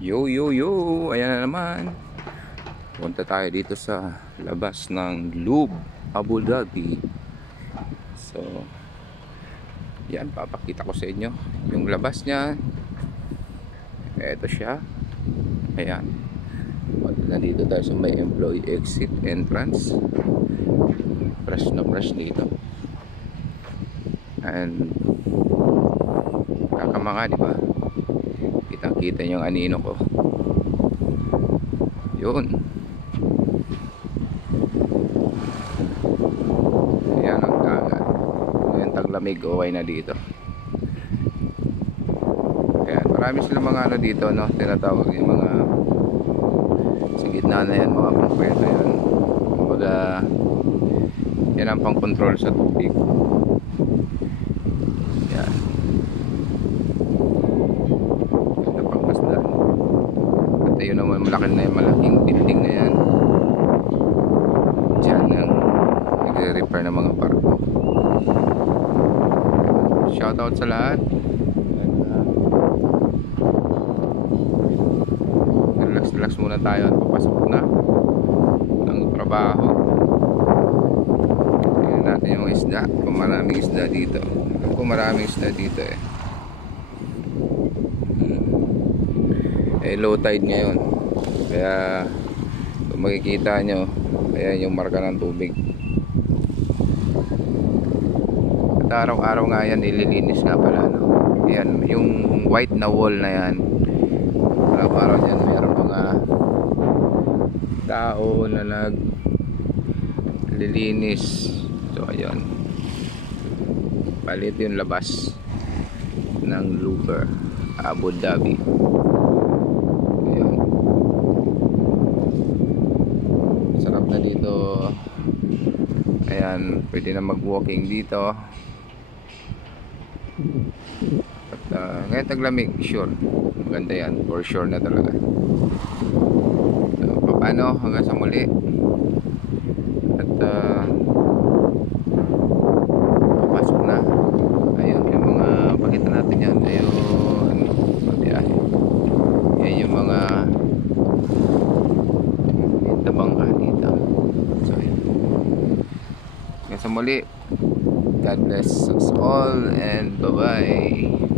Yo yo yo, ayan na naman. Punta tayo dito sa labas ng Louvre, Abu Dhabi. So, yan, papakita ko sa inyo yung labas niya. Eto siya. Ayan. Nandito tayo sa may employee exit entrance. Fresh na fresh dito. And kakamanga, di ba? Kitang-kita yung anino ko. Yun. Ayan ang dagat. Ayan, taglamig, okay na dito. Ayan, marami silang mga ano dito, no? Tinatawag yung mga sa gitna na yan, mga pangkwento yan. Kumbaga, yan ang pang-control sa tubig. Yan. Napangmasdan. At ayun naman, malaking building na yan. Diyan ang nagre-repair ng mga barko. Shoutout sa lahat. Relax muna tayo at papasok na ng trabaho. Tingnan natin yung isda, kung maraming isda dito. Kung maraming isda dito low tide ngayon, kaya kung makikita nyo, ayan yung marka ng tubig. At araw-araw nga yan nililinis nga pala, no? Yan, yung white na wall na yan, araw-araw dyan mayroon mga tao na naglilinis. So ayun, palit yung labas ng Louvre, Abu Dhabi. Ayun, sarap na dito. Ayan, pwede na mag-walking dito. At ngayon taglamig, sure maganda yan, for sure na talaga. So, paano hanggang sa muli. At papasok na. Ayun yung mga pakita natin yan. Ayun, pabiyahe. Yan yung mga tabangka dito. So yun, hanggang sa muli. God bless us all and bye bye.